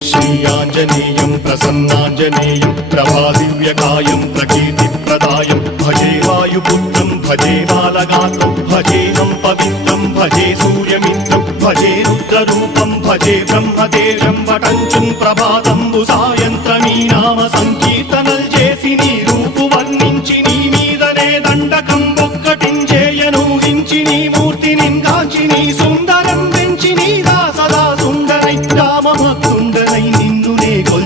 श्रीयाञ्जनेयं प्रसन्नाञ्जनेयं प्रभादिव्यकायं प्रकीर्तिप्रदायं भजे वायुपुत्रं भजे बालगात्रं भजेहं पवित्रं भजे सूर्यमित्रं भजे रुद्ररूपं भजे ब्रह्मदेवं వటంచుం ప్రభాతంబు సాయంత్రమీ నామ సంకీర్తనల్ చేసి నీ రూపు వర్ణించి నీ మీదనే దండకం ఒక్కటించేయను హించి నీ మూర్తి నింగాంచి నీ